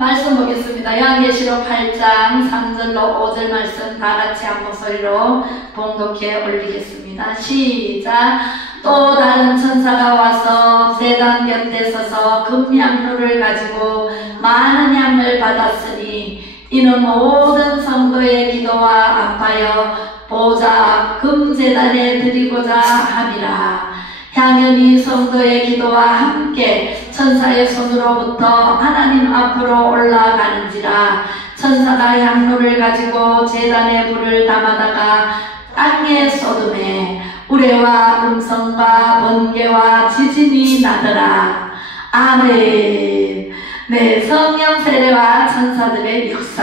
말씀 보겠습니다. 요한계시록 8장 3절로 5절 말씀 다 같이 한 목소리로 봉독해 올리겠습니다. 시작. 또 다른 천사가 와서 제단 곁에 서서 금향로를 가지고 많은 향을 받았으니 이는 모든 성도의 기도와 아파여 보좌 금제단에 드리고자 함이라. 향은 이 성도의 기도와 함께 천사의 손으로부터 하나님 앞으로 올라가는지라. 천사가 향로를 가지고 제단에 불을 담아다가 땅에 쏟음에 우레와 음성과 번개와 지진이 나더라. 아멘. 네, 성령 세례와 천사들의 역사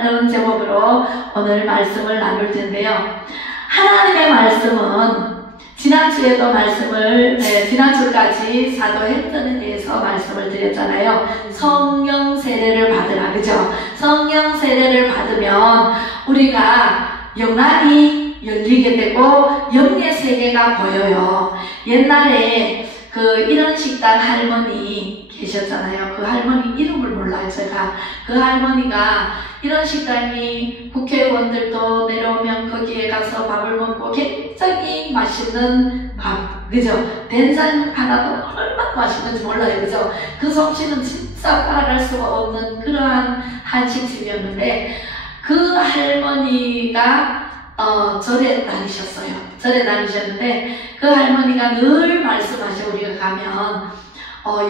이런 제목으로 오늘 말씀을 나눌 텐데요. 하나님의 말씀은 지난주에도 지난주까지 사도행전에 대해서 말씀을 드렸잖아요. 성령 세례를 받으라, 그죠? 성령 세례를 받으면 우리가 영안이 열리게 되고 영의 세계가 보여요. 옛날에 이런 식당 할머니 계셨잖아요. 그 할머니 이름을 몰라요, 제가. 그 할머니가 이런 식당이 국회의원들도 내려오면 거기에 가서 밥을 먹고 굉장히 맛있는 밥, 그죠? 된장 하나도 얼마나 맛있는지 몰라요, 그죠? 그 솜씨는 진짜 따라갈 수가 없는 그러한 한식집이었는데 그 할머니가 절에 다니셨어요. 절에 다니셨는데 그 할머니가 늘 말씀하셔. 우리가 가면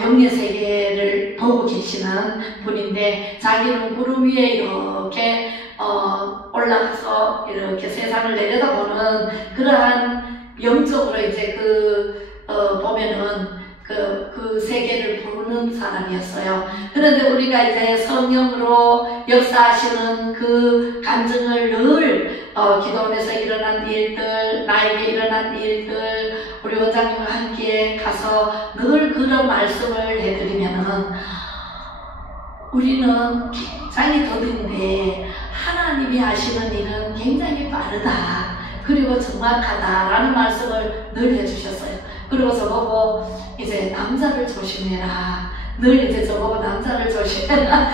영의 세계를 보고 계시는 분인데 자기는 구름 위에 이렇게 올라가서 이렇게 세상을 내려다보는 그러한 영적으로 이제 보면은 그 세계를 부르는 사람이었어요. 그런데 우리가 이제 성령으로 역사하시는 그 간증을 늘 기도원에서 일어난 일들, 나에게 일어난 일들, 우리 원장님과 함께 가서 늘 그런 말씀을 해드리면은 우리는 굉장히 더딘데 하나님이 하시는 일은 굉장히 빠르다. 그리고 정확하다라는 말씀을 늘 해주셨어요. 그리고 저보고 이제 남자를 조심해라. 늘 이제 저보고 남자를 조심해라.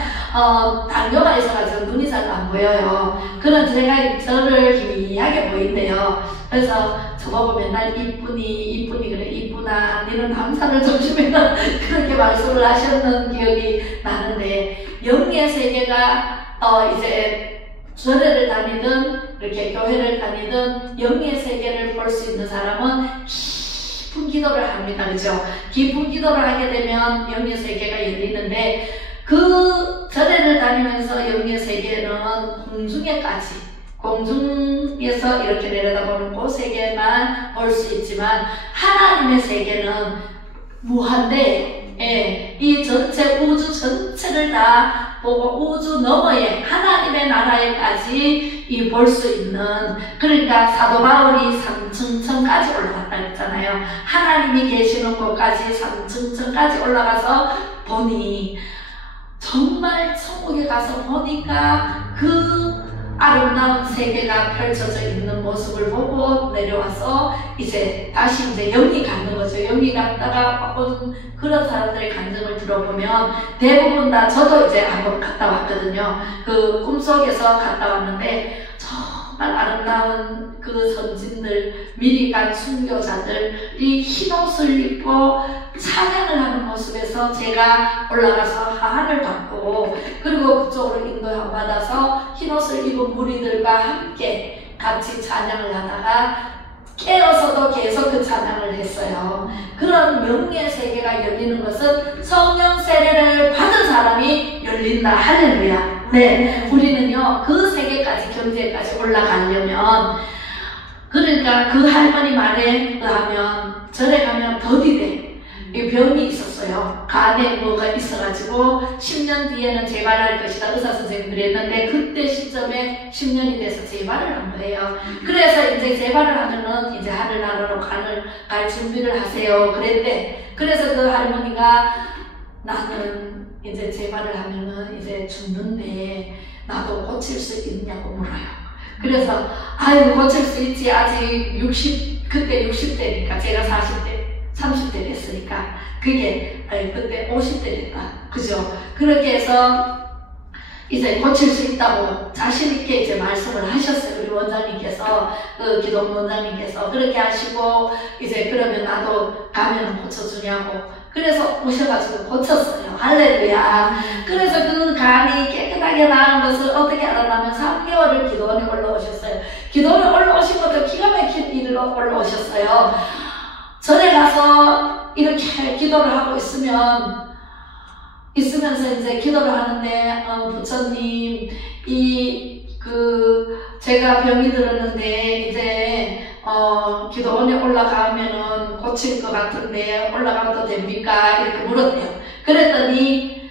당뇨가 있어가지고 눈이 잘 안 보여요. 그런 제가 저를 희미하게 보인대요. 그래서 저보고 맨날 이쁜이 그래. 이쁘나 니는 남자를 조심해라. 그렇게 말씀을 하셨는 기억이 나는데 영의 세계가 이제 절에를 다니든 이렇게 교회를 다니든 영의 세계를 볼 수 있는 사람은 깊은 기도를 합니다. 그죠? 깊은 기도를 하게 되면 영의 세계가 열리는데 그 절에를 다니면서 영의 세계는 공중에서 이렇게 내려다보는 그 세계만 볼 수 있지만 하나님의 세계는 무한대, 이 전체 우주 전체를 다 보고 우주 너머에 하나님의 나라에까지 볼 수 있는, 그러니까 사도 바울이 삼층천까지 올라갔다 했잖아요. 하나님이 계시는 곳까지 삼층천까지 올라가서 보니 정말 천국에 가서 보니까 그 아름다운 세계가 펼쳐져 있는 모습을 보고 내려와서 이제 다시 이제 영이 갖는 거죠. 영이 갔다가 그런 사람들의 간증을 들어보면 대부분 다 저도 이제 한번 갔다 왔거든요. 그 꿈속에서 갔다 왔는데 정말 아름다운 그 선진들, 미리 간 순교자들이 흰옷을 입고 찬양을 하는 모습에서 제가 올라가서 하한을 받고 그리고 그쪽으로 인도받아서 흰옷을 입은 무리들과 함께 같이 찬양을 하다가 깨어서도 계속 그 찬양을 했어요. 그런 영의 세계가 열리는 것은 성령 세례를 받은 사람이 열린다. 할렐루야. 네, 우리는요 그 세계까지 경제까지 올라가려면, 그러니까 그 할머니 말에 의하면 절에 가면 더디대. 이 병이 있었어요. 간에 뭐가 있어가지고 10년 뒤에는 재발할 것이다. 의사 선생님들이 했는데 그때 시점에 10년이 돼서 재발을 한 거예요. 그래서 이제 재발을 하면은 이제 하늘나라로 갈 준비를 하세요. 그랬대. 그래서 그 할머니가 나는 이제 재발을 하면은 이제 죽는데 나도 고칠 수 있냐고 물어요. 그래서 아유 고칠 수 있지. 아직 그때 60대니까 제가 40대 30대 됐으니까 그게 그때 50대 됐다. 그죠? 그렇게 해서 이제 고칠 수 있다고 자신있게 이제 말씀을 하셨어요. 우리 원장님께서, 그 기독 원장님께서 그렇게 하시고, 이제 그러면 나도 가면은 고쳐주냐고. 그래서 오셔가지고 고쳤어요. 할렐루야. 그래서 그 간이 깨끗하게 나은 것을 어떻게 알았냐면 3개월을 기도원에 올라오셨어요. 기도원에 올라오신 것도 기가 막힌 일로 올라오셨어요. 전에 가서 이렇게 기도를 하고 있으면서 이제 기도를 하는데, 부처님, 제가 병이 들었는데, 이제, 기도원에 올라가면은 고칠 것 같은데, 올라가도 됩니까? 이렇게 물었대요. 그랬더니,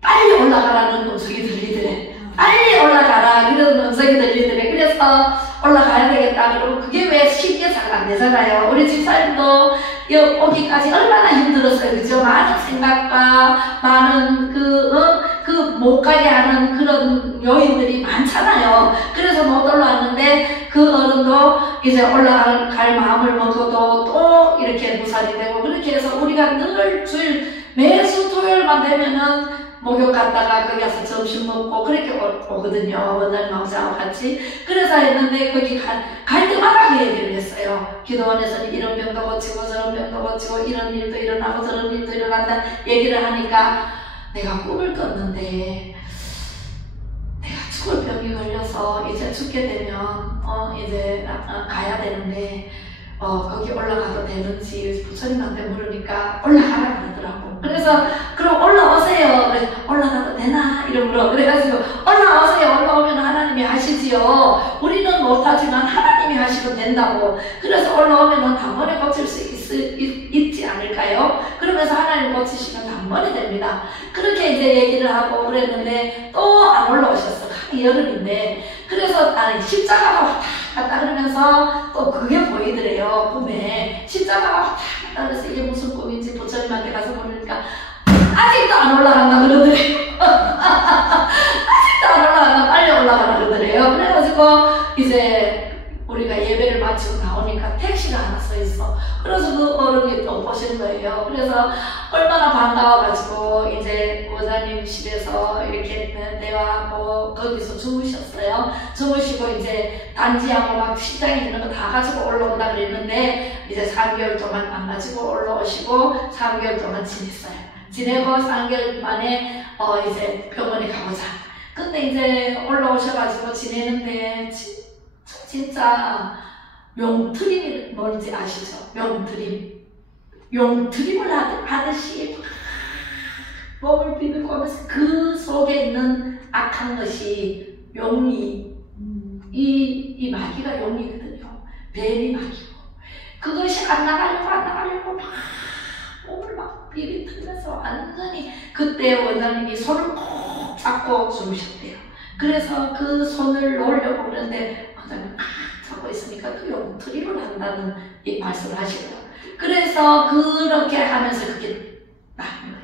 빨리 올라가라는 음성이 들리더래. 빨리 올라가라. 이런 음성이 들리더래. 그래서 올라가야 되겠다. 그러고 그게 왜 쉽게 잘 안 되잖아요. 우리 집사님도 오기까지 얼마나 힘들었어요. 그죠? 많은 생각과 많은 못 가게 하는 그런 요인들이 많잖아요. 그래서 못 올라왔는데 그 어른도 이제 올라갈 마음을 먹어도 또 이렇게 무산이 되고 그렇게 해서 우리가 늘 매주 토요일만 되면은 목욕 갔다가 거기 가서 점심 먹고 그렇게 오거든요. 원장님하고 저하고 같이. 그래서 했는데 거기 갈 때마다 그 얘기를 했어요. 기도원에서는 이런 병도 고치고 저런 병도 고치고 이런 일도 일어나고 저런 일도 일어난다 얘기를 하니까 내가 꿈을 꿨는데 내가 죽을 병이 걸려서 이제 죽게 되면 이제 가야 되는데 거기 올라가도 되는지 부처님한테 물으니까 올라가라 그러더라고. 그래서 그럼 올라오세요. 그래서 올라가도 되나? 이러므로 그래가지고 올라오세요. 올라오면 하나님이 하시지요. 우리는 못하지만 하나님이 하시면 된다고. 그래서 올라오면 단번에 고칠 수 있지 않을까요? 그러면서 하나님 고치시면 단번에 됩니다. 그렇게 이제 얘기를 하고 그랬는데 또 안 올라오셨어. 여름인데. 그래서 나는 십자가가 왔다 갔다 그러면서 또 그게 보이더래요. 꿈에 십자가가 왔다 갔다 그래서 이게 무슨 꿈인지 부처님한테 가서 보니까 아직도 안 올라간다 그러더래요. 아직도 안 올라간다. 빨리 올라가라 그러더래요. 그래가지고 이제 우리가 예배를 마치고 나오니까 택시가 하나 서 있어. 그래서 그 어른이 또 보신 거예요. 그래서 얼마나 반가워가지고 이제 원장님실에서 이렇게 대화하고 거기서 주무셨어요. 주무시고 이제 단지하고 막 시장에 있는 거 다 가지고 올라온다 그랬는데 이제 3개월 동안 안 가지고 올라오시고 3개월 동안 지냈어요. 지내고 3개월 만에 이제 병원에 가보자. 근데 이제 올라오셔가지고 지내는데 진짜 용트림이 뭔지 아시죠? 용트림을 하듯이 몸을 비비고 하면서 그 속에 있는 악한 것이 용이 이 마귀가 용이거든요. 뱀이 마귀고 그것이 안 나가려고 막 몸을 막 비비면서 완전히 그때 원장님이 손을 꼭 잡고 주무셨대요. 그래서 그 손을 놓으려고 그러는데 원장님 잡고 있으니까 그 용트림을 한다는 이 말씀을 하시고요. 그래서 그렇게 하면서 그게 나은 거예요.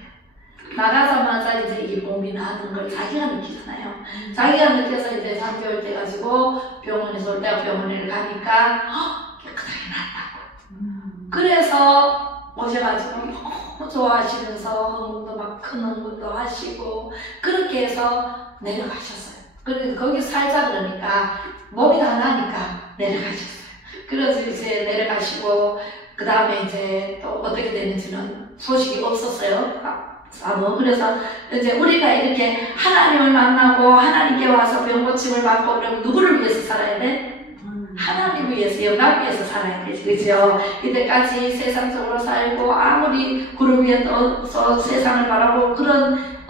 나가자마자 이제 이 몸이 나는 걸 자기가 느끼잖아요. 자기가 느껴서 이제 3개월 돼가지고 병원에서 대학병원에 가니까 깨끗하게 났다고. 그래서 오셔가지고 너무 좋아하시면서 흥분도 막 큰 흥분도 하시고 그렇게 해서 내려가셨어요. 그래서 거기 살자 그러니까 몸이 다 나니까 내려가셨어요. 그래서 이제 내려가시고 그 다음에 이제 또 어떻게 되는지는 소식이 없었어요. 그래서 이제 우리가 이렇게 하나님을 만나고 하나님께 와서 병고침을 받고 그러면 누구를 위해서 살아야 돼? 하나님을 위해서, 영광 위해서 살아야 되지, 그죠? 이때까지 세상적으로 살고 아무리 구름 위에 떠서 세상을 바라보고 그런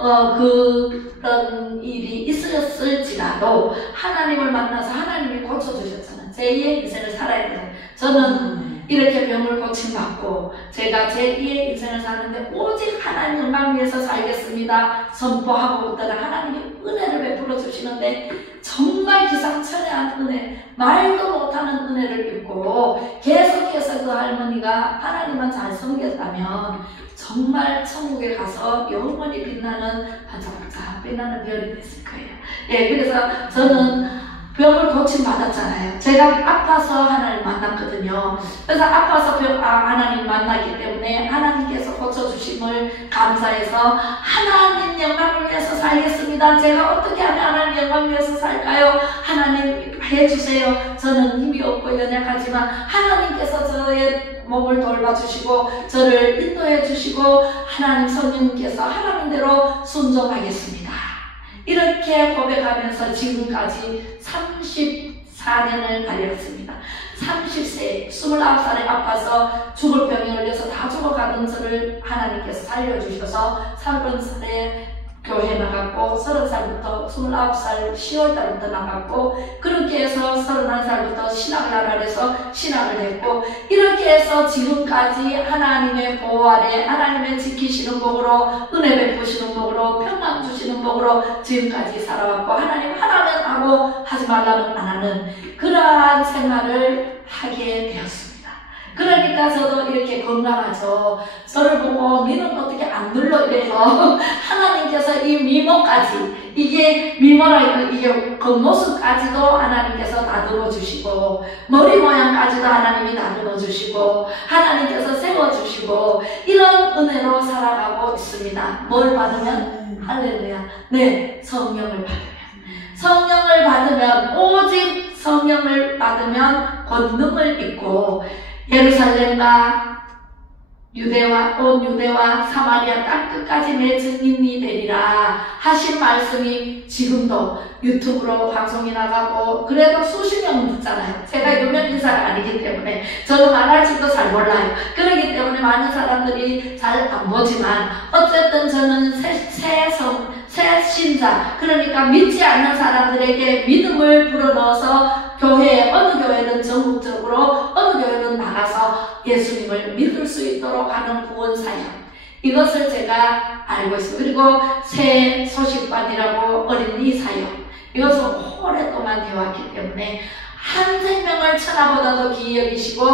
일이 있었을지라도 하나님을 만나서 하나님이 고쳐주셨잖아요. 제2의 인생을 살아야 돼요. 저는 이렇게 병을 고침받고 제가 제2의 인생을 사는데 오직 하나님 영광 위해서 살겠습니다 선포하고 있다가 하나님이 은혜를 베풀어 주시는데 정말 기상천외한 은혜, 말도 못하는 은혜를 입고 계속해서 그 할머니가 하나님만 잘 섬겼다면 정말 천국에 가서 영원히 빛나는 반짝반짝 빛나는 별이 됐을 거예요. 예, 그래서 저는 병을 고침받았잖아요. 제가 아파서 하나님 만났거든요. 그래서 아파서 하나님 만났기 때문에 하나님께서 고쳐주심을 감사해서 하나님 영광을 위해서 살겠습니다. 제가 어떻게 하면 하나님 영광을 위해서 살까요? 하나님 해주세요. 저는 힘이 없고 연약하지만 하나님께서 저의 몸을 돌봐주시고 저를 인도해 주시고 하나님 성령님께서 하나님대로 순종하겠습니다. 이렇게 고백하면서 지금까지 34년을 달렸습니다. 30세, 29살에 아파서 죽을 병에 걸려서 다 죽어가던 저를 하나님께서 살려주셔서 30살에 교회 나갔고 30살부터 29살 10월달부터 나갔고 그렇게 해서 31살부터 신학을 하라 해서 신학을 했고 이렇게 해서 지금까지 하나님의 보호 아래 하나님의 지키시는 복으로 은혜 베푸시는 복으로 평강 주시는 복으로 지금까지 살아왔고 하나님 하라면 하고 하지 말라면 안 하는 그러한 생활을 하게 되었습니다. 그러니까 저도 이렇게 건강하죠. 저를 보고 니는 어떻게 안 눌러 이래요. 하나님께서 이 미모까지 이게 미모라 이게 겉모습까지도 하나님께서 다듬어 주시고 머리 모양까지도 하나님이 다듬어 주시고 하나님께서 세워 주시고 이런 은혜로 살아가고 있습니다. 뭘 받으면 할렐루야. 네, 성령을 받으면 오직 성령을 받으면 권능을 입고 예루살렘과 온 유대와 사마리아 땅끝까지 내 증인이 되리라 하신 말씀이 지금도 유튜브로 방송이 나가고 그래도 수십 명은 듣잖아요. 제가 유명 인사가 아니기 때문에 저는 말할지도 잘 몰라요. 그렇기 때문에 많은 사람들이 잘 안 보지만 어쨌든 저는 새 신자 그러니까 믿지 않는 사람들에게 믿음을 불어넣어서 교회에 어느 교회든 전국적으로 어느 교회든 나가서 예수님을 믿을 수 있도록 하는 구원 사역 이것을 제가 알고 있습니다. 그리고 새 소식반이라고 어린이 사역 이것을 오랫동안 해왔기 때문에 한 생명을 천하보다도 귀히 여기시고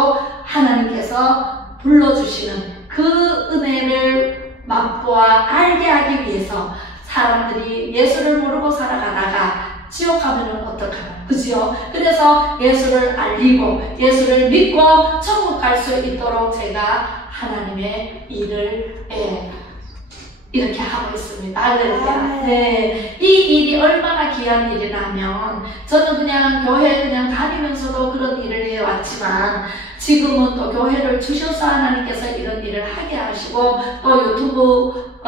하나님께서 불러주시는 그 은혜를 맛보아 알게 하기 위해서 사람들이 예수를 모르고 살아가다가 지옥 가면은 어떡하나 그지요? 그래서 예수를 알리고 예수를 믿고 천국 갈 수 있도록 제가 하나님의 일을 이렇게 하고 있습니다. 할렐루야. 네. 이 일이 얼마나 귀한 일이라면 저는 그냥 교회 그냥 다니면서도 그런 일을 해왔지만 지금은 또 교회를 주셔서 하나님께서 이런 일을 하게 하시고 또 유튜브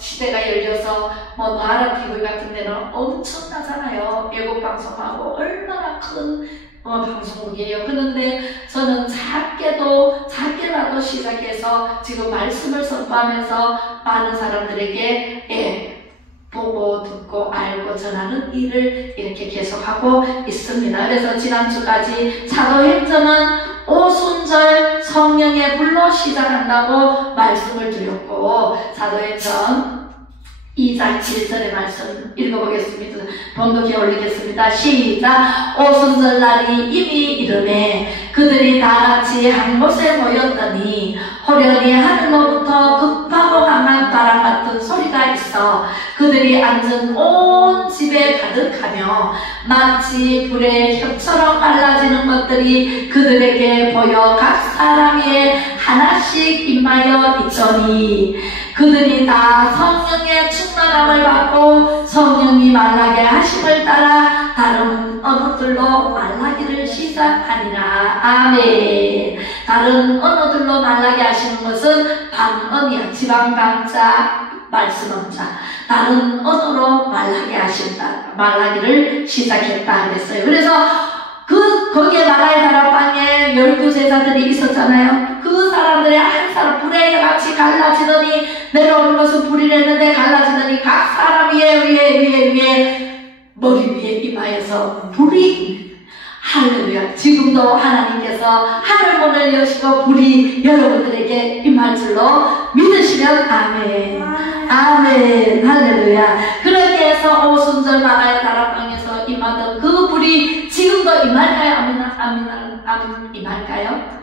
시대가 열려서 뭐 노아라 TV 같은 데는 엄청나잖아요. 외국 방송하고 얼마나 큰 방송국이에요. 그런데 저는 작게라도 시작해서 지금 말씀을 선포하면서 많은 사람들에게 보고 듣고 알고 전하는 일을 이렇게 계속하고 있습니다. 그래서 지난주까지 사도행전은 오순절 성령의 불로 시작한다고 말씀을 드렸고 사도행전 2장 7절의 말씀 읽어보겠습니다. 번독해 올리겠습니다. 시작. 오순절 날이 이미 이르매 그들이 다같이 한 곳에 모였더니 호련히 하늘로부터 급하고 강한 바람 같은 소리가 있어 그들이 앉은 온 집에 가득하며 마치 불에 혀처럼 갈라지는 것들이 그들에게 보여 각 사람 위에 하나씩 임하여 있더니 그들이 다 성령의 충만함을 받고 성령이 말라게 하심을 따라 다른 언어들로 말라기를 시작하니라. 아멘. 다른 언어들로 말라게 하시는 것은 방언이야. 지방강자 말씀언자 다른 언어로 말라게 하신다. 말라기를 시작했다 그랬어요. 그래서 거기에 나라의 다락방에 12제자들이 있었잖아요. 그 사람들의 한 사람 불에 같이 갈라지더니 내려오는 것은 불이랬는데 갈라지더니 각 사람 위에 머리 위에 임하여서 불이 할렐루야. 지금도 하나님께서 하늘문을 여시고 불이 여러분들에게 임할 줄로 믿으시면 아멘. 아멘. 할렐루야. 그렇게 해서 오순절 나라의 다락방에서 임하던 그 불이 지금도 임할까요? 아멘. 임할까요?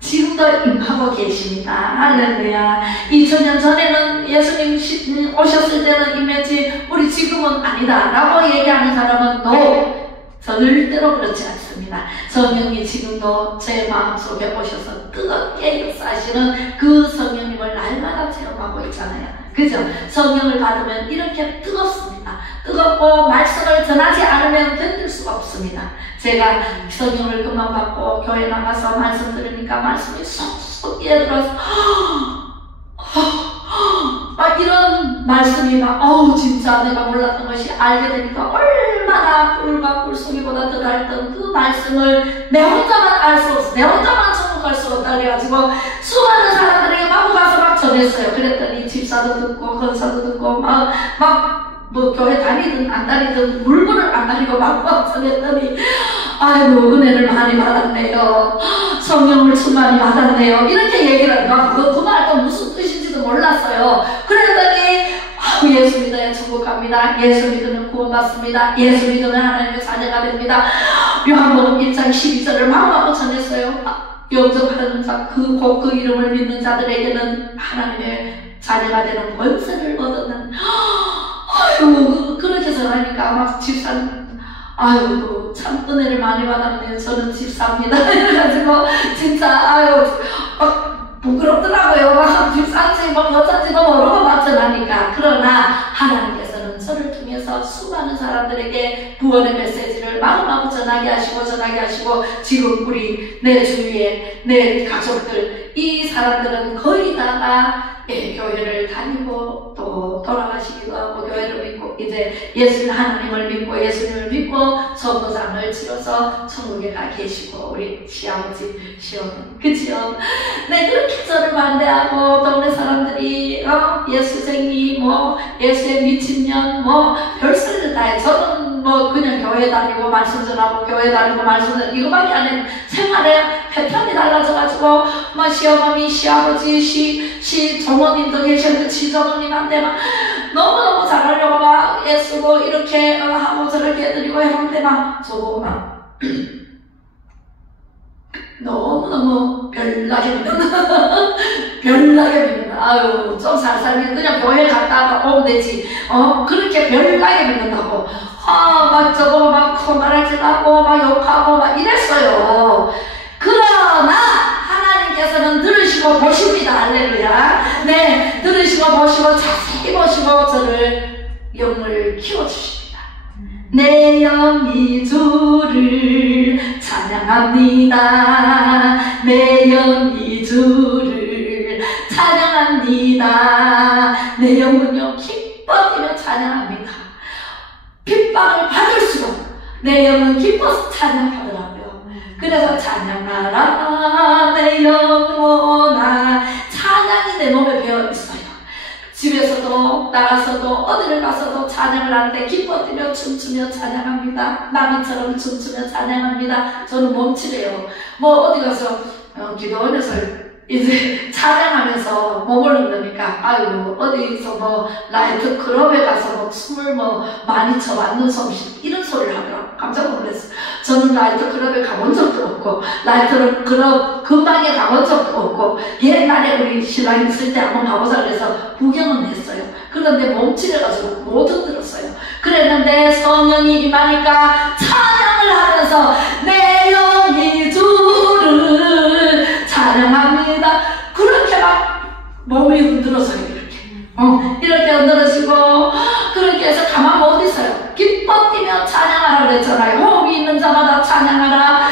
지금도 임하고 계십니다. 할렐루야. 2000년 전에는 예수님 오셨을 때는 임했지 우리 지금은 아니다 라고 얘기하는 사람은 no. 절대로 그렇지 않습니다. 성령이 지금도 제 마음속에 오셔서 뜨겁게 역사하시는 그 성령님을 날마다 체험하고 있잖아요. 그죠? 성령을 받으면 이렇게 뜨겁습니다. 뜨겁고 말씀을 전하지 않으면 견딜 수가 없습니다. 제가 성령을 그만 받고 교회 나가서 말씀 들으니까 말씀이 쏙쏙 끼어들어서 막 이런 말씀이 막 진짜 내가 몰랐던 것이 알게 되니까 얼마나 꿀과 꿀송이보다 더 달던 그 말씀을 내 혼자만 알 수 없어, 내 혼자만 천국할 수 없다 그래가지고 수많은 사람들에게 마구 가서 막 전했어요. 그랬더니 집사도 듣고 권사도 듣고 뭐 교회 다니든 안 다니든 물건을 안 다니고 막 전했더니 아이고 은혜를 많이 받았네요, 성령을 충만히 받았네요, 이렇게 얘기를 하니까 그 말 또 무슨 뜻인지도 몰랐어요. 그랬더니 예수 믿어야 천국 갑니다, 예수 믿으면 구원받습니다, 예수 믿으면 하나님의 자녀가 됩니다. 요한복음 1장 12절을 마음하고 전했어요. 영접하는 자, 그 이름을 믿는 자들에게는 하나님의 자녀가 되는 권세를 얻는. 아유, 그렇게 전하니까 막 집사는 아유 참 은혜를 많이 받았네요, 저는 집사입니다. 이래가지고 진짜 부끄럽더라고요. 집사인지 어쩐지도 모르고 막 전하니까. 그러나 하나님께서는 저를 통해서 수많은 사람들에게 구원의 메시지를 마구마구 전하게 하시고 지금 우리 내 주위에 내 가족들, 이 사람들은 거의 다가 교회를 다니고 또 돌아가시기도 하고 교회를 믿고 이제 하나님을 믿고 예수님을 믿고 선거장을 치러서 천국에 가 계시고 우리 시아버지 시어머니, 그치요? 네, 그렇게 저를 반대하고 동네 사람들이 예수쟁이 예수에 미친년 별소리를 다 해. 저는 그냥 교회 다니고 말씀 전하고 교회 다니고 말씀 전하고 이거밖에 안 했는데 생활에 패턴이 달라져가지고 시어머니, 시아버지, 정원님도 계셨는데 시정원님한테 막 너무너무 잘하려고 막 애쓰고 이렇게 하고 저렇게 해드리고 했는데 저보고 너무너무 별나게 믿는다. 아유, 좀 살살 그냥 교회 갔다가 오면 되지. 그렇게 별나게 믿는다고. 저거 말하지 하고 욕하고 이랬어요. 그러나 하나님께서는 들으시고 보십니다. 할렐루야. 네, 들으시고 보시고 자세히 보시고 저를 영을 키워주십니다. 내 영이 주를 찬양합니다. 내 영이 주를 찬양합니다. 내 영은요 기뻐 뛰며 찬양합니다. 핍박을 받을수록 내 영은 기뻐서 찬양하더라고요. 그래서 찬양하라 내 영혼아, 찬양이 내 몸에 배어있어요. 집에서도 나가서도 어디를 가서도 찬양을 하는데 기뻐 뛰며 춤추며 찬양합니다. 나비처럼 춤추며 찬양합니다. 저는 몸치래요. 어디 가서 기도원에서 이제 찬양하면서 몸을 흔드니까 아이고 어디서 라이트 클럽에 가서 춤을 많이 춰봤는 솜씨 이런 소리를 하더라고. 깜짝 놀랐어요. 저는 라이트 클럽에 가본 적도 없고 라이트 클럽 근방에 가본 적도 없고 옛날에 우리 신랑 있을 때 한번 가보자 그래서 구경은 했어요. 그런데 몸치려가지고 못 흔들었어요. 그랬는데 성령이 임하니까 찬양을 하면서 내 영이 주를 찬양합니다. 그렇게 몸이 흔들어서요. 이렇게 흔들어지고 그렇게 해서 가만 못 있어요. 기뻐 뛰며 찬양하라 그랬잖아요. 호흡이 있는 자마다 찬양하라.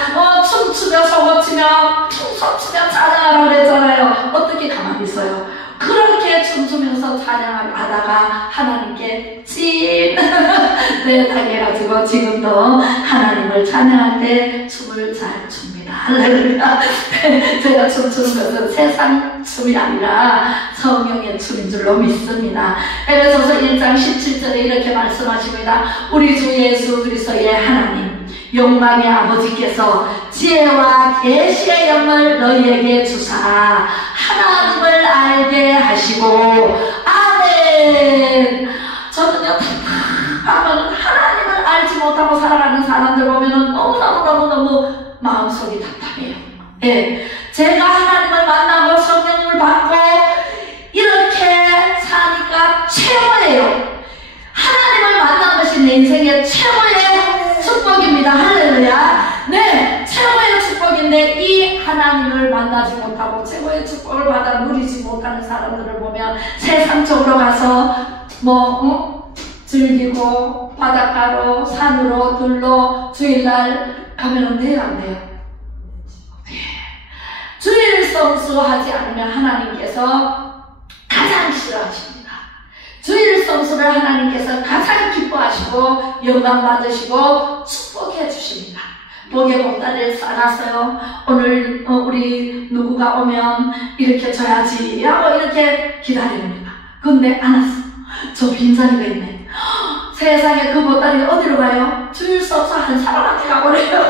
춤추며 소고치며 춤소치며 찬양하라 그랬잖아요. 어떻게 가만히 있어요. 그렇게 춤추면서 찬양을 하다가 하나님께 네, 당해가지고 지금도 하나님을 찬양할 때 춤을 잘 춥니다. 할렐루야. 제가 춤추는 것은 세상 춤이 아니라 성령의 춤인 줄로 믿습니다. 에베소서 1장 17절에 이렇게 말씀하십니다. 우리 주 예수 그리스도의 하나님 영광의 아버지께서 지혜와 계시의 영을 너희에게 주사 하나님을 알게 하시고 아멘. 저는요 답답하면 하나님을 알지 못하고 살아가는 사람들 보면은 너무 마음속이 답답해요. 예, 제가 하나님을 만나고 성령을 받고 이렇게 사니까 최고예요. 하나님을 만난 것이 내 인생의 최고의 축복입니다. 할렐루야. 네, 최고의 축복인데 이 하나님을 만나지 못하고 최고의 축복을 받아 누리지 못하는 사람들을 보면 세상적으로 가서 즐기고 바닷가로 산으로 들로 주일날 가면 돼요, 안 돼요? 주일 성수하지 않으면 하나님께서 가장 싫어하십니다. 주일 성수를 하나님께서 가장 기뻐하시고 영광 받으시고 축복해 주십니다. 목에 보따리를 싸놨어요. 오늘 우리 누구가 오면 이렇게 줘야지 하고 이렇게 기다립니다. 근데 안 왔어. 저 빈자리가 있네. 세상에 그 보따리 어디로 가요? 주일 성수 한 사람한테 가버려요.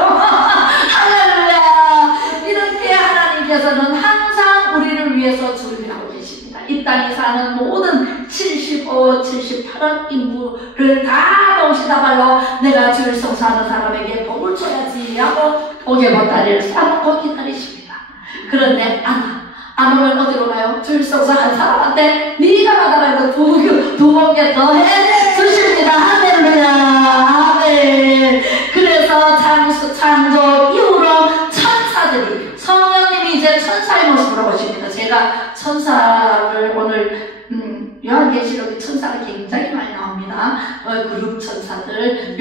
할렐루야. 이렇게 하나님께서는 항상 우리를 위해서 준비하고 계십니다. 이 땅에 사는 모든 75, 78억 인구를 다 동시다발로 내가 주일 성수하는 사람에게 복을 줘야지 하고 복의 보따리를 싸놓고 기다리십니다. 그런데 안 오면 어디로 가요? 주일 성수하는 사람한테 네가 받아라고 두 번째 더 해주십니다. 할렐루야. 아멘. 그래서 창조 이후로 천사들이 성령님이 이제 천사의 모습으로 오십니다. 제가 천사를 오늘 요한계시록에 천사가 굉장히 많이 나옵니다. 그룹 천사들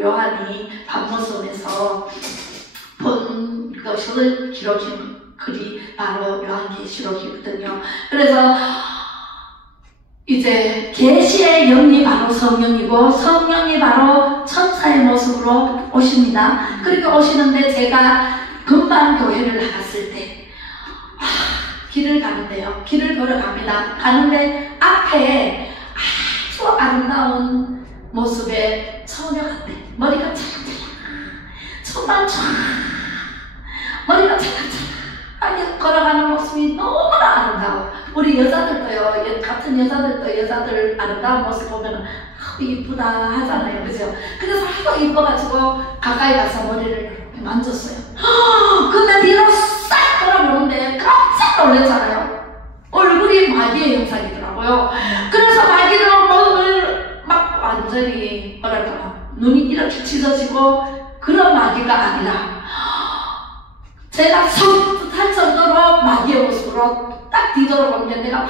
요한이 밤모섬에서 본 것을 기록한 글이 바로 요한계시록이거든요. 그래서 이제 계시의 영이 바로 성령이고 성령이 바로 천사의 모습으로 오십니다. 그렇게 오시는데 제가 금방 교회를 나갔을 때 길을 가는데요. 길을 걸어갑니다. 가는데 앞에 아주 아름다운 모습의 처녀 같아. 머리가 찰랑찰랑. 정말 쫙. 머리가 찰랑찰랑. 걸어가는 모습이 너무나 아름다워. 우리 여자들도요. 같은 여자들 아름다운 모습 보면 이쁘다 하잖아요. 그죠? 그래서 하도 이뻐가지고 가까이 가서 머리를 이렇게 만졌어요. 근데 뒤로 싹 돌아보는데 깜짝 놀랐잖아요. 얼굴이 마귀의 형상이더라고요. 그래서 마귀는 몸을 막 완전히 눈이 이렇게 찢어지고 그런 마귀가 아니라 제가 섬뜩할 정도로 마귀의 모습으로 딱 뒤돌아보는 게 내가 막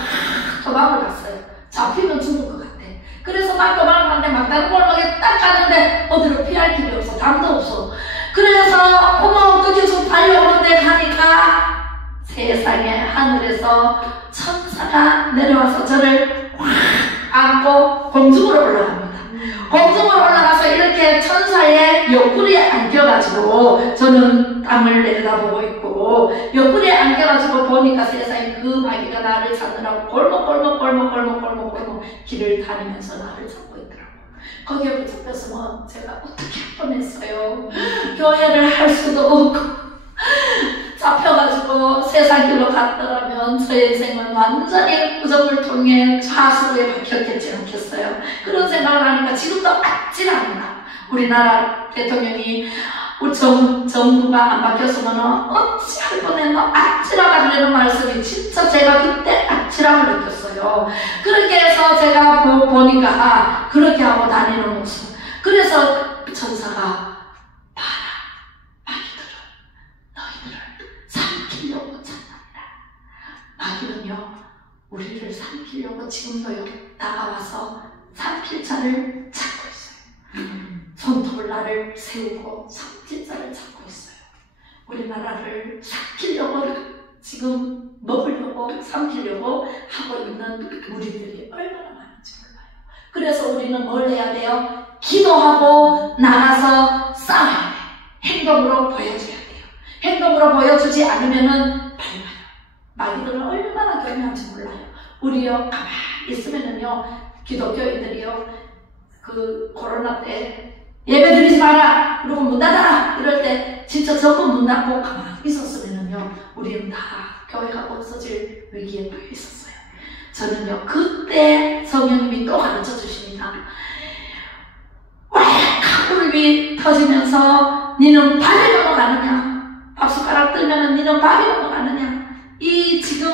도망을 갔어요. 잡히면 죽을 것 같아. 그래서 막 도망을 갔는데 막 다른 골목에 딱 가는데 어디로 피할 길이 없어. 담도 없어. 그래서 어떻게 좀 달려오는데 가니까 세상에 하늘에서 천사가 내려와서 저를 확 안고 공중으로 올라갑니다. 공중으로 올라가서 이렇게 천사의 옆구리에 안겨가지고 저는 땅을 내려다보고 있고 옆구리에 안겨가지고 보니까 세상에 그 마귀가 나를 찾느라고 골목 길을 다니면서 나를 찾고 있더라고. 거기에 붙잡혔으면 제가 어떻게 뻔했어요. 교회를 할 수도 없고 잡혀가지고 세상 길로 갔더라면 저의 인생은 완전히 우정을 통해 좌수에 박혔겠지 않겠어요. 그런 생각을 하니까 지금도 아찔합니다. 우리나라 대통령이 우리 정부가 안 바뀌었으면 어찌할 뻔했노 아찔하다 그러는 말씀이 진짜 제가 그때 아찔함을 느꼈어요. 그렇게 해서 제가 보니까 그렇게 하고 다니는 모습. 그래서 천사가 마귀는요, 우리를 삼키려고 지금도요, 다가와서 삼킬 자를 찾고 있어요. 손톱을 나를 세우고 삼킬 자를 찾고 있어요. 우리나라를 삼키려고 지금 먹으려고 삼키려고 하고 있는 무리들이 얼마나 많은지 몰라요. 그래서 우리는 뭘 해야 돼요? 기도하고 나가서 싸워야 돼요. 행동으로 보여줘야 돼요. 행동으로 보여주지 않으면은 밟아요. 마귀들은 얼마나 교묘한지 몰라요. 우리요, 가만히 있으면은요, 기독교인들이요, 그 코로나 때 예배 드리지 마라! 그리고 문 닫아라! 이럴 때 진짜 전부 문 닫고 가만히 있었으면은요, 우리는 다 교회가 없어질 위기에 놓여 있었어요. 저는요, 그때 성령님이 또 가르쳐 주십니다. 왜 가불이 터지면서 니는 밥이 넘어가느냐? 밥숟가락 들면은 니는 밥이 넘어가느냐? 이 지금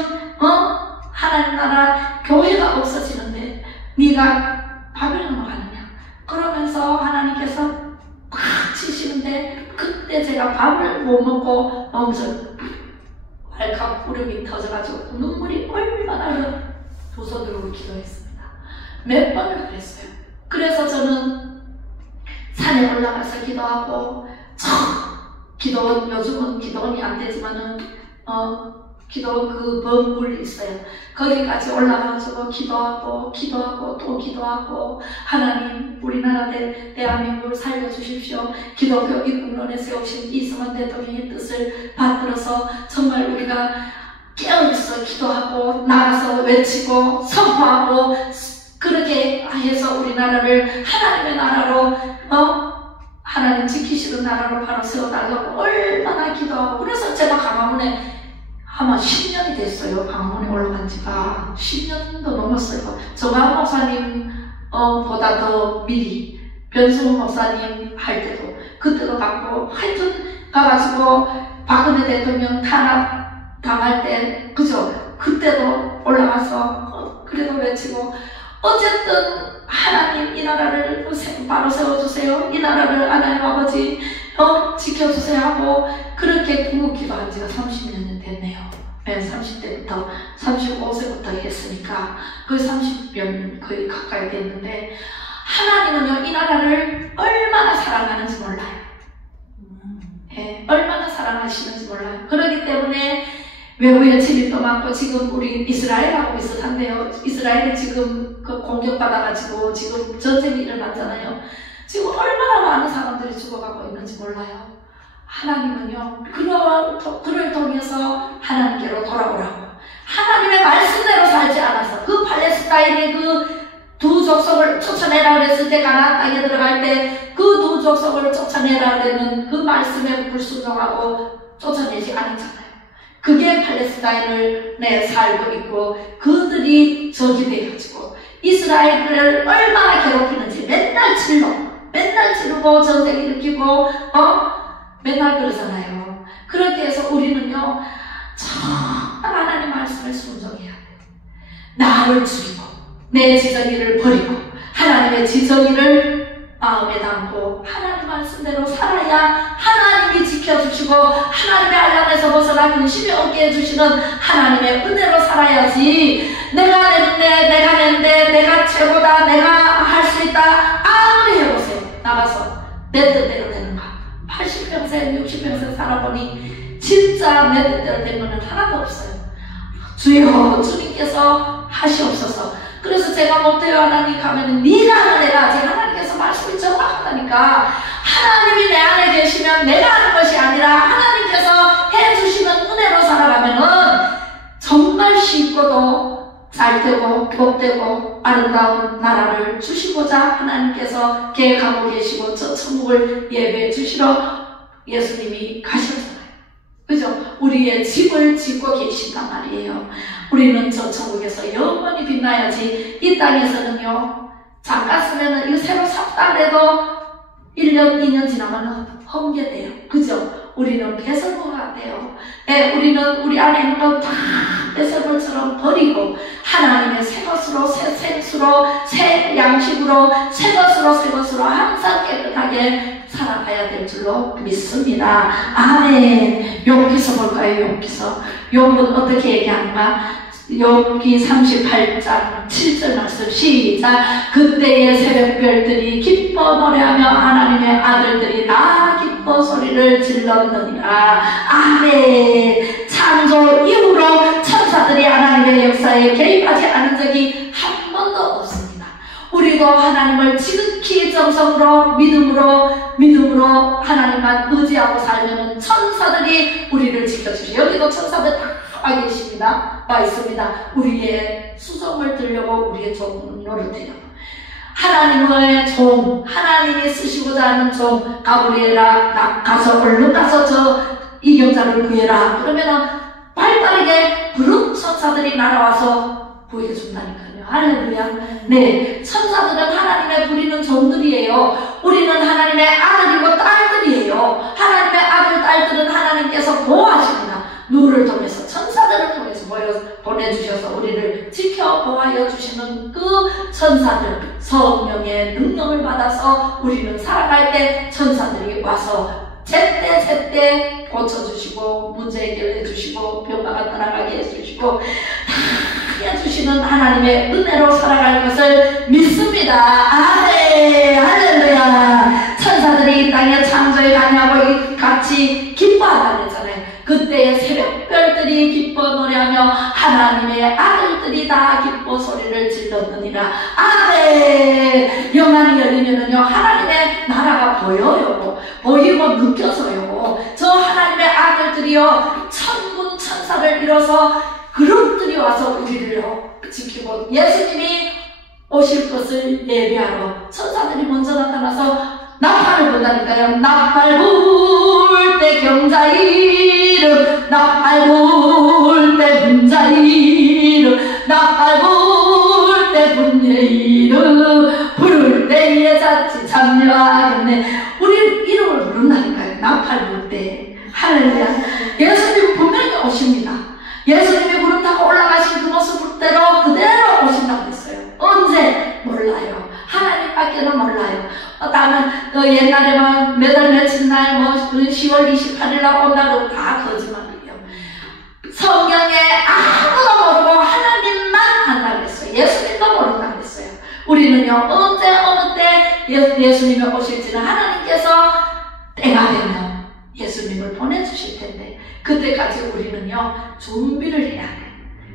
하나님 나라 교회가 없어지는데 네가 밥을 넘어가느냐? 그러면서 하나님께서 외치시는데 그때 제가 밥을 못 먹고 왈칵 울음이 터져가지고 눈물이 얼마나 두 손으로 기도했습니다. 몇 번을 그랬어요. 그래서 저는 산에 올라가서 기도하고 기도원, 요즘은 기도원이 안 되지만은 기도원 그 범굴이 있어요. 거기까지 올라가서 기도하고 또 기도하고 하나님 우리나라 대한민국을 살려주십시오. 기독교 입국론에 세우신 이승만 대통령의 뜻을 받들어서 정말 우리가 깨어있어 기도하고 나가서 외치고 선포하고 그렇게 해서 우리나라를 하나님의 나라로 하나님 지키시는 나라로 바로 세워달라고 얼마나 기도하고 그래서 제가 강화문에 아마 10년이 됐어요. 강문에 올라간 지가 10년도 넘었어요. 정한 목사님 보다 더 미리 변승훈 목사님 할 때도 그때도 갔고 하여튼 가가지고 박근혜 대통령 탄압 당할 때 그죠? 그때도 올라가서 그래도 외치고 어쨌든 하나님 이 나라를 바로 세워주세요. 이 나라를 하나님 아버지 지켜주세요 하고 그렇게 궁극기도 한 지가 30년이 됐네요. 30대부터 35세부터 했으니까 거의 30년 거의 가까이 됐는데 하나님은요 이 나라를 얼마나 사랑하는지 몰라요. 얼마나 사랑하시는지 몰라요. 그렇기 때문에 외국의 침입도 많고 지금 우리 이스라엘하고 비슷한데요. 이스라엘이 지금 그 공격받아가지고 지금 전쟁이 일어났잖아요. 지금 얼마나 많은 사람들이 죽어가고 있는지 몰라요. 하나님은요 그를 통해서 하나님께로 돌아오라고 하나님의 말씀대로 살지 않아서 그 팔레스타인의 그 두 족속을 쫓아내라 그랬을 때 가나안 땅에 들어갈 때 그 두 족속을 쫓아내라 그랬는 그 말씀에 불순종하고 쫓아내지 않았잖아요. 그게 팔레스타인을 살고 있고 그들이 적이 돼가지고 이스라엘을 얼마나 괴롭히는지 맨날 치르고 전쟁 일으키고 맨날 그러잖아요. 그렇게 해서 우리는요 정말 하나님 말씀을 순종해야 돼요. 나를 죽이고 내 지정의를 버리고 하나님의 지정의를 마음에 담고 하나님 말씀대로 살아야 하나님이 지켜주시고 하나님의 알람에서 벗어나 근심이 없게 해주시는 하나님의 은혜로 살아야지 내가 낸데 내가 최고다 내가 할 수 있다 아무리 해보세요. 나가서 내 뜻대로 되는가 80평생 60평생 살아보니 진짜 내 뜻대로 된 거는 하나도 없어요. 주여 주님께서 하시옵소서. 그래서 제가 못해요 하나님 가면은 네가 하는 내가 아직 하나님께서 말씀이 정확하다니까 하나님이 내 안에 계시면 내가 하는 것이 아니라 하나님께서 해주시는 은혜로 살아가면은 정말 쉽고도 잘되고 복되고 아름다운 나라를 주시고자 하나님께서 계획하고 계시고 저 천국을 예배해 주시러 예수님이 가셨잖아요. 그죠? 우리의 집을 짓고 계신단 말이에요. 우리는 저 천국에서 영원히 빛나야지 이 땅에서는요 잠깐 쓰면은 이거 새로 샀다 그래도 1년 2년 지나면 험게돼요. 그죠? 우리는 배설물 같아요. 우리는 우리 안에 있는 건 다 배설물처럼 버리고 하나님의 새 것으로 새 생수로 새 양식으로 새 것으로 항상 깨끗하게 살아가야 될 줄로 믿습니다. 아멘. 욥기서 볼까요? 욥은 어떻게 얘기하는가? 욥기 38장 7절 말씀 시작. 그때의 새벽별들이 기뻐 노래하며 하나님의 아들들이 다 기뻐 소리를 질렀느니라. 아멘. 창조 이후로 천사들이 하나님의 역사에 개입하지 않은 적이 한 번도 없습니다. 우리도 하나님을 지극히 정성으로 믿음으로 하나님만 의지하고 살면 천사들이 우리를 지켜주시죠. 여기도 천사들 다 와 계십니다. 와 있습니다. 우리의 수송을 들려고 우리의 종 노릇해요. 하나님의 종, 하나님이 쓰시고자 하는 종, 가브리엘아 가서 얼른 가서 이경자를 구해라. 그러면은 발빠르게 부른 천사들이 날아와서 구해준다니까요. 할렐루야. 네, 천사들은 하나님의 부리는 종들이에요. 우리는 하나님의 아들이고 딸들이에요. 하나님의 아들, 딸들은 하나님께서 보호하십니다. 누구를 통해서? 천사들을 통해서 보내주셔서 우리를 지켜 보호하여 주시는 그 천사들, 성령의 능력을 받아서 우리는 살아갈 때 천사들이 와서 제때 고쳐주시고 문제 해결해 주시고 병마가 떠나가게 해주시고 다 해주시는 하나님의 은혜로 살아갈 것을 믿습니다. 아멘. 할렐루야. 천사들이 이 땅에 창조에 관여하고 같이 기뻐하다 그랬잖아요. 그때 새벽별들이 기뻐 노래하며 하나님의 아들들이 다 기뻐 소리를 질렀느니라. 아멘. 영안이 열리면은요 하나님의 나라가 보여요. 보이고 느껴져요. 저 하나님의 아들들이요 천군 천사를 이뤄서 그룹들이 와서 우리를요 지키고 예수님이 오실 것을 예배하러 천사들이 먼저 나타나서 나팔을 본다니까요. 나팔 불 때 경자 이름, 나팔 불 때 분자 이름, 나팔 불 때 분예 이름, 부를 때 예자치 참여하겠네. 우리 이름을 부른다니까요. 나팔 불 때. 할렐루야. 예수님 분명히 오십니다. 예수님이 구름 타고 올라가신 그 모습대로 그대로 오신다고 했어요. 언제? 몰라요. 하나님밖에는 몰라요. 다음은 옛날에만 몇월 며칠 날 10월 28일 날 온다고 다 거짓말이에요. 성경에 아무도 모르고 하나님만 안다고 했어요. 예수님도 모른다고 했어요. 우리는요 언제 어느 때 예수님이 오실지는 하나님께서 때가 되면 예수님을 보내주실 텐데 그때까지 우리는요 준비를 해야 돼.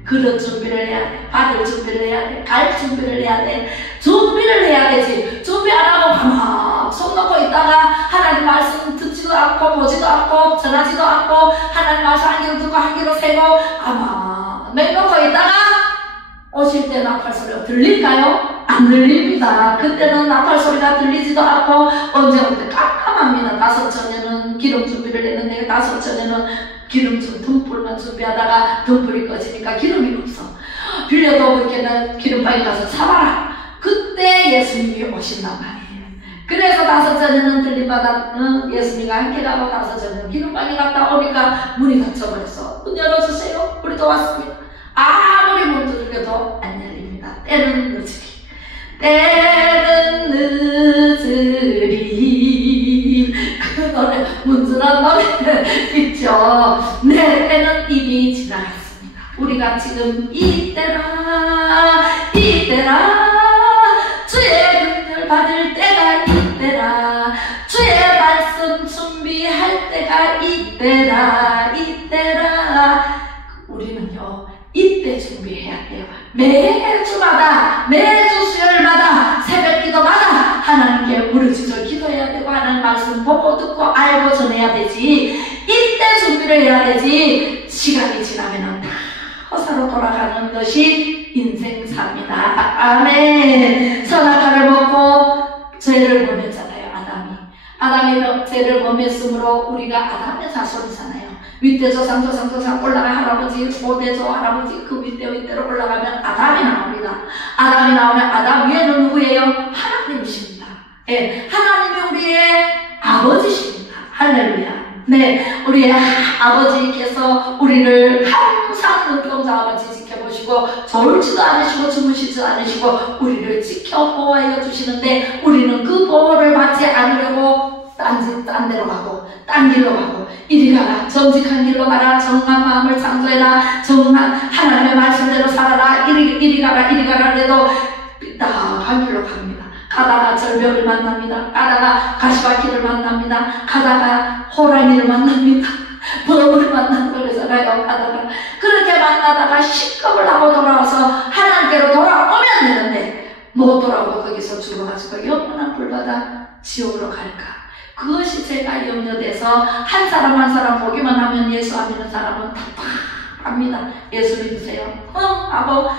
그런 준비를 해야 돼. 받을 준비를 해야 돼. 갈 준비를 해야 돼. 준비를 해야 되지. 준비 안 하고 가만 손 놓고 있다가 하나님 말씀 듣지도 않고 보지도 않고 전하지도 않고 하나님 말씀 한 귀로 듣고 한 귀로 세고 가만 내놓고 있다가 오실 때 나팔 소리가 들릴까요? 안 들립니다. 그때는 나팔 소리가 들리지도 않고 언제 깜깜합니다. 5천년은 기름 준비를 했는데 5천년은 기름 좀 등불만 준비하다가 등불이 꺼지니까 기름이 없어. 빌려도 그렇게 기름방에 가서 사봐라. 그때 예수님이 오신단 말이에요. 그래서 5천년은 들림받아 예수님과 함께 가고 5천년은 기름방에 갔다 오니까 문이 닫혀버렸어. 문 열어주세요. 우리도 왔습니다. 아무리 문 두드려도 안 열립니다. 때는 늦으리. 때는 늦으리. 그 노래, 문주란 노래 있죠. 내 때는 이미 지나갔습니다. 우리가 지금 이때라 주의 능력 받을 때가 이때라 주의 말씀 준비할 때가 이때라 우리는요 이때 준비해야 돼요. 매주마다 매주 수요일마다 새벽기도마다 하나님께 부르짖어 기도해야 되고 하나님 말씀 보고 듣고 알고 전해야 되지. 이때 준비를 해야 되지. 시간이 지나면은 다 허사로 돌아가는 것이 인생 삶이다. 아멘. 선악과를 먹고 죄를 범했잖아요. 아담이 죄를 범했으므로 우리가 아담의 자손이잖아요. 윗대조상 올라가 할아버지 5대조 할아버지 그 윗대로 올라가면 아담이 나옵니다. 아담이 나오면 아담 위에는 누구예요? 하나님이십니다. 네, 하나님이 우리의 아버지십니다. 할렐루야. 네, 우리의 아버지께서 우리를 항상 눈동자 아버지 지켜보시고 졸지도 않으시고 주무시지도 않으시고 우리를 지켜 보호하여 주시는데 우리는 그 보호를 받지 않으려고 딴 데로 가고 딴 길로 가고 이리 가라 정직한 길로 가라 정한 마음을 창조해라 정한 하나님의 말씀대로 살아라 이리 가라 그래도 삐딱한 길로 갑니다. 가다가 절벽을 만납니다. 가다가 가시밭길을 만납니다. 가다가 호랑이를 만납니다. 범을 만나는 거잖아요. 가다가 그렇게 만나다가 식겁을 하고 돌아와서 하나님께로 돌아오면 되는데 못 돌아오고 거기서 죽어가지고 영원한 불바다 지옥으로 갈까. 그것이 제가 염려돼서 한 사람 보기만 하면 예수 안 믿는 사람은 답답합니다. 예수 믿으세요? 하고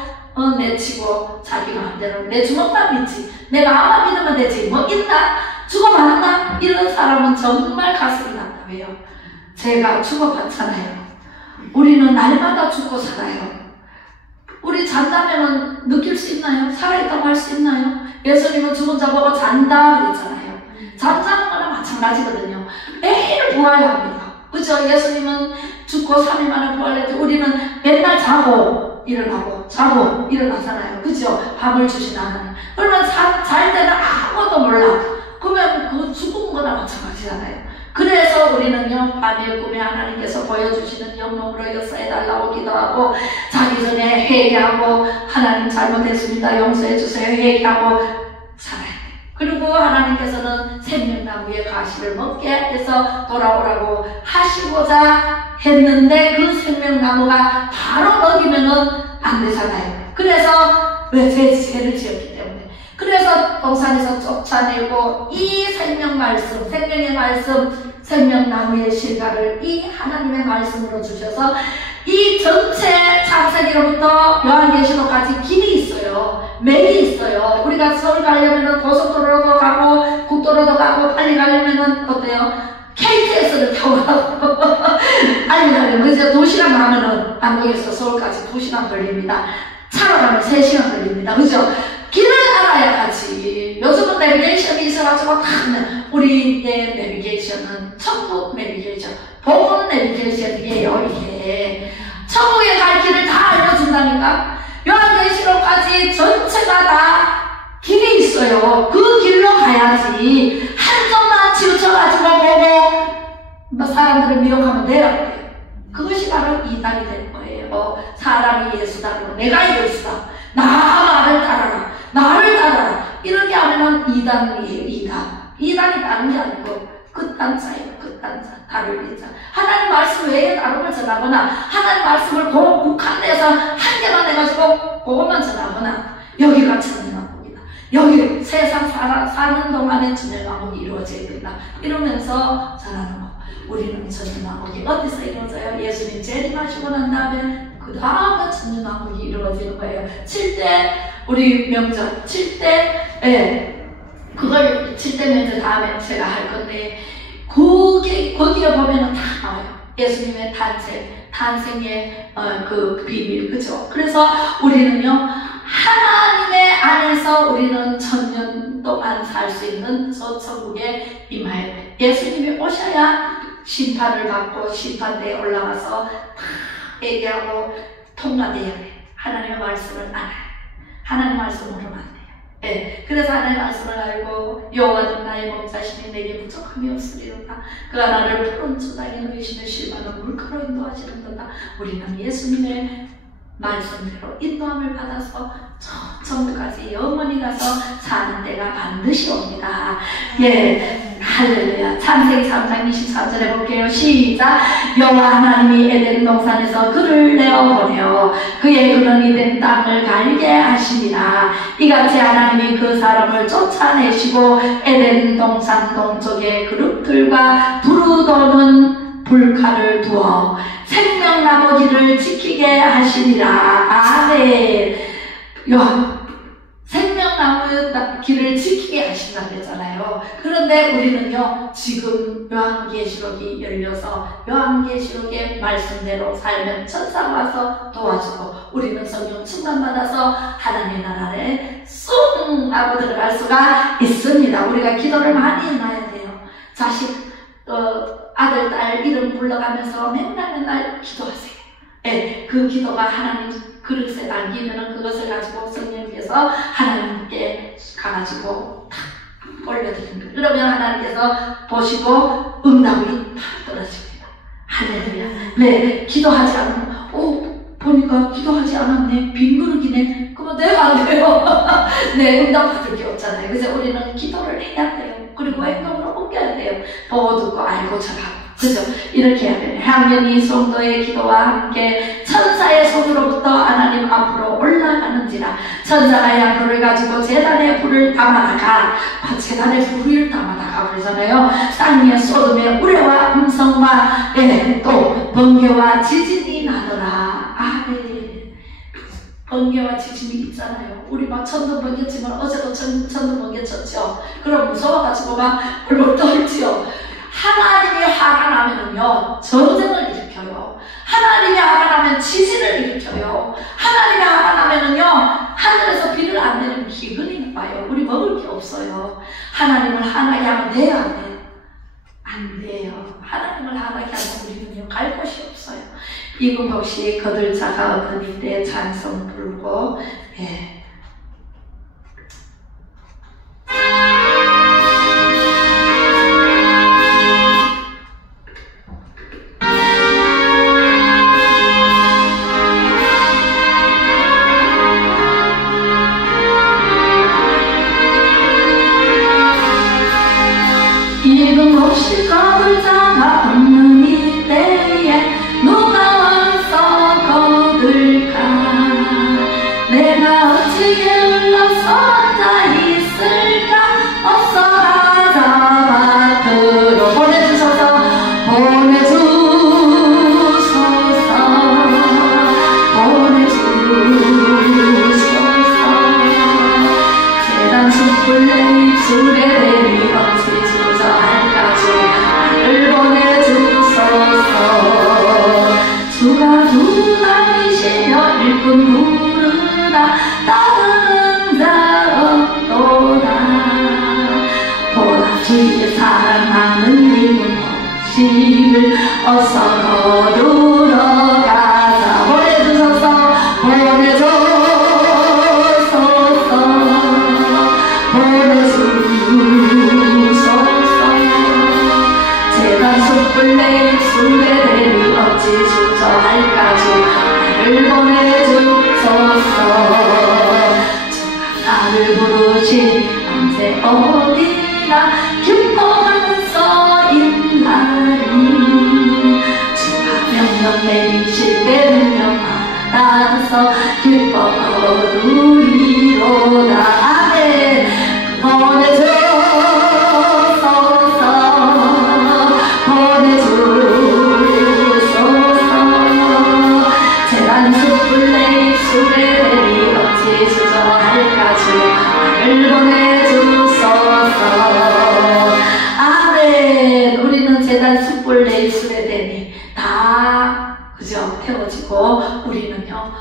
내치고 자기 마음대로 내 주먹만 믿지 내 마음만 믿으면 되지 뭐 있나? 죽어봤나? 이런 사람은 정말 가슴이 답답해요. 제가 죽어봤잖아요. 우리는 날마다 죽고 살아요. 우리 잔다면 느낄 수 있나요? 살아있다고 할 수 있나요? 예수님은 죽은 자 보고 잔다 그랬잖아요. 잠자는 거나 마찬가지거든요. 매일 부활해야 합니다. 그죠? 예수님은 죽고 3일 만에 부활했지 우리는 맨날 자고 일어나고 자고 일어나잖아요. 그죠? 밥을 주신 하나님. 그러면 잘 때는 아무것도 몰라. 그러면 그거 죽은 거나 마찬가지잖아요. 그래서 우리는요, 밤에 꿈에 하나님께서 보여주시는 영롱으로 역사해달라고 기도하고, 자기 전에 회개하고, 하나님 잘못했습니다, 용서해주세요, 회개하고 살아야 돼요. 그리고 하나님께서는 생명나무의 가시를 먹게 해서 돌아오라고 하시고자 했는데, 그 생명나무가 바로 먹이면은 안 되잖아요. 그래서 왜 죄를 지었기 때문에. 그래서 동산에서 쫓아내고, 이 생명 말씀, 생명의 말씀, 생명나무의 실과를 이 하나님의 말씀으로 주셔서 이 전체 창세기로부터 요한계시록까지 길이 있어요. 맥이 있어요. 우리가 서울 가려면은 고속도로도 가고 국도로도 가고 빨리 가려면은 어때요? KTX를 타고 가고 빨리 가려면 이제 2시간 가면은 안동에서 서울까지 2시간 걸립니다. 차로 가면 3시간 걸립니다. 그죠? 길을 알아야 하지. 요즘은 내비게이션이 있어가지고 우리의 내비게이션은 천국 내비게이션, 복음 내비게이션이에요. 이게 천국에 갈 길을 다 알려준다니까. 요한계시록까지 전체가 다 길이 있어요. 그 길로 가야지. 한쪽만 치우쳐가지고 보고 사람들을 미혹하면 돼요. 그것이 바로 이단이 될 거예요. 사람이 예수다고 내가 예수다, 나를 따라라, 나를 따라라, 이렇게 하면 이단이에요. 이단이 다른 게 아니고 끝단자예요. 끝단자, 다를 이자. 하나님 말씀 외에 다른 걸 전하거나, 하나님 말씀을 국한돼서 한 개만 해가지고 그것만 전하거나, 여기가 천년왕국이다, 여기 세상 사는 동안에 천년왕국이 이루어져야 된다, 이러면서 전하는 거. 우리는 천년왕국이 어디서 이루어져요? 예수님 재림하시고 난 다음에 그 다음에 천년왕국이 이루어지는 거예요. 7대 우리 명절 7대 그걸 7대 명절 다음에 제가 할 건데, 거기에 보면은 다 나와요. 예수님의 탄생의 그 비밀, 그죠? 그래서 우리는요, 하나님의 안에서 우리는 천년 동안 살 수 있는 저 천국에 임하여야 돼. 예수님이 오셔야 심판을 받고 심판대에 올라가서 다 얘기하고 통과돼야 돼. 하나님의 말씀을 알아요. 하나님 말씀으로만 돼요. 네. 그래서 하나님의 말씀을 알고 여호와는 나의 목자시니 내게 부족함이 없으리로다. 그가 나를 푸른 초장에 누이시며 실만한 물가로 인도하시는도다. 우리는 예수님의 말씀대로 인도함을 받아서 저 천국까지 영원히 가서 사는 때가 반드시 옵니다. 예, 할렐루야. 창세기 3장 23절에 볼게요. 시작. 여호와 하나님이 에덴 동산에서 그를 내어보내어 그의 근원이 된 땅을 갈게 하시니라. 이같이 하나님이 그 사람을 쫓아내시고 에덴 동산 동쪽에 그룹들과 두루도는 불칼을 두어 생명나무 길을 지키게 하시니라. 아멘. 생명나무 길을 지키게 하신다 그랬잖아요. 그런데 우리는요, 지금 요한계시록이 열려서 요한계시록의 말씀대로 살면 천사가 와서 도와주고, 우리는 성령 충만받아서 하나님의 나라에 쑥 하고 들어갈 수가 있습니다. 우리가 기도를 많이 해놔야 돼요. 자식 아들, 딸 이름 불러가면서 맨날 기도하세요. 네, 그 기도가 하나님 그릇에 남기면은 그것을 가지고 성령께서 하나님께 가가지고 탁 올려드립니다. 그러면 하나님께서 보시고 응답이 탁 떨어집니다. 할렐루야. 네, 기도하지 않으면 보니까 기도하지 않았네, 빈 그릇이네, 그러면 내가 안 돼요. 네, 응답 받을 게 없잖아요. 그래서 우리는 기도를 해야 돼요. 그리고 행동으로 옮겨야 돼요. 보고 듣고 알고 전하고, 그죠? 이렇게 해야 돼요. 향연이 성도의 기도와 함께 천사의 손으로부터 하나님 앞으로 올라가는지라. 천사가 양로를 가지고 제단에 불을 담아다가, 제단에 불을 담아다가 그러잖아요. 땅 위에 쏟음의 우레와 음성과 또 번개와 지진이 나더라. 아멘. 번개와 지진이 있잖아요. 우리 막 천둥 번개 치면, 어제도 천둥 번개 쳤죠. 그럼 무서워가지고 막 얼굴 떨지요. 하나님이 화가 나면은요, 전쟁을 일으켜요. 하나님이 화가 나면 지진을 일으켜요. 하나님이 화가 나면은요, 하늘에서 비를 안 내리면 기근이 와요. 우리 먹을 게 없어요. 하나님을 화나게 하면 돼야 돼. 안 돼요. 하나님을 하나게 하면 우리는요, 갈 곳이 없어요. 이금복시 거들자가 얻은 일에 찬송 부르고, 예. 이금복시 거들자가 없는 이때에 누가 와서 거들까. 내가 어찌 게을러서 앉아 있을까. 어서 가자밭으로 보내주소서. 재단 숯불 내 입술에 대리 어찌 주저할까지 나를 보내주소서. 주가 누나이시며 일꾼 부르다 따르는 자 없도다. 보라 주의 사랑하는 이금복시를 어서 거두러 가자. 보내주소서. 재단 숯불 내 입술에 대리 어찌 주저할까지 나를 보내주소서. 주가 나를 부르시 언제 어디나 기뻐하면서 인하리. 주가 명령 내리실 때 능력 받아서 기뻐 거두리로다. 아멘. 재단 숯불 내 입술에 대리 어찌 주저할까지 나를 보내주소서. 아멘. 우리는 재단 숯불 내 입술에 대니 다 그죠? 태워지고 우리는요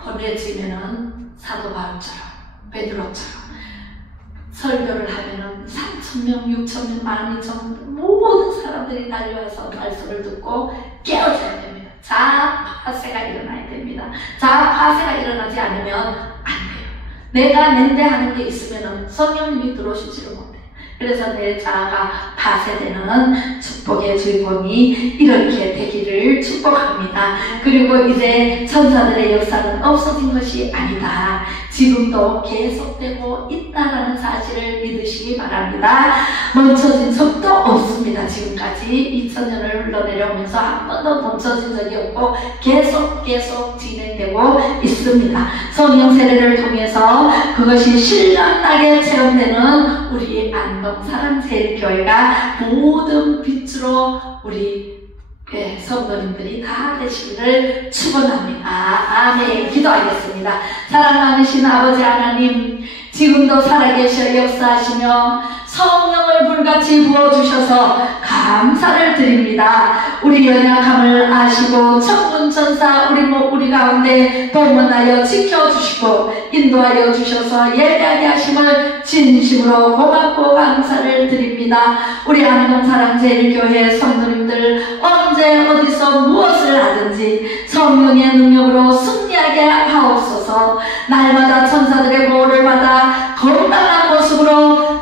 보내지면은 사도 바울처럼 베드로처럼 설교를 하면은 3,000명, 6,000명, 12,000명 모든 사람들이 달려와서 말씀을 듣고 깨어져야 됩니다. 자파세가 일어나야 됩니다. 자파세가 일어나지 않으면 안 돼요. 내가 낸대하는 게 있으면은 성령님이 들어오시지를 못해요. 그래서 내 자아가 파쇄되는 축복의 주인공이 이렇게 되기를 축복합니다. 그리고 이제 천사들의 역사는 없어진 것이 아니다. 지금도 계속되고 있다라는 사실을 믿으시기 바랍니다. 멈춰진 적도 없습니다. 지금까지 2000년을 흘러내려오면서 한 번도 멈춰진 적이 없고 계속 진행되고 있습니다. 성령 세례를 통해서 그것이 신랑나게 체험되는 우리 안동사랑제일교회가 모든 빛으로 우리 성도님들이 다 되시기를 축원합니다. 아멘. 기도하겠습니다. 사랑 많으신 아버지 하나님, 지금도 살아계셔 역사하시며 성령을 불같이 부어주셔서 감사를 드립니다. 우리 연약함을 아시고 천군천사 우리 가운데 동원하여 지켜주시고 인도하여 주셔서 예배하게 하심을 진심으로 고맙고 감사를 드립니다. 우리 안동사랑제일교회 성도님들 언제 어디서 무엇을 하든지 성령의 능력으로 승리하게 하옵소서. 날마다 천사들의 보호를 받아 건강한 모습으로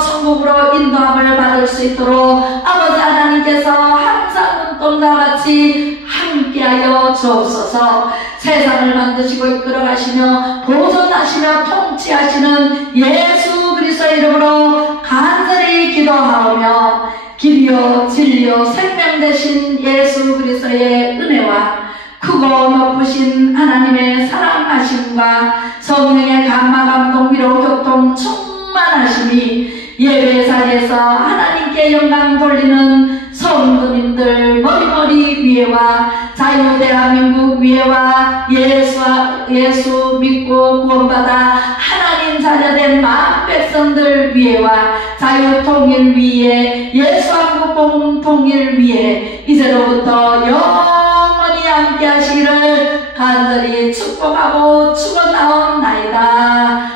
천국으로 인도함을 받을 수 있도록 아버지 하나님께서 항상 눈동자 같이 함께하여 주옵소서. 세상을 만드시고 이끌어가시며 보존하시며 통치하시는 예수 그리스도의 이름으로 간절히 기도하오며 길이요 진리요 생명 되신 예수 그리스도의 은혜와 크고 높으신 하나님의 사랑하심과 성령의 감화 감동 위로 교통 충만하심이 예배 자리에서 하나님께 영광 돌리는 성도님들 머리머리 위에와 자유대한민국 위에와 예수 믿고 구원받아 하나님 자녀된 마음 백성들 위에와 자유통일 위에 예수한국 통일 위에 이제로부터 영원히 함께 하시기를 간절히 축복하고 축원하옵나이다.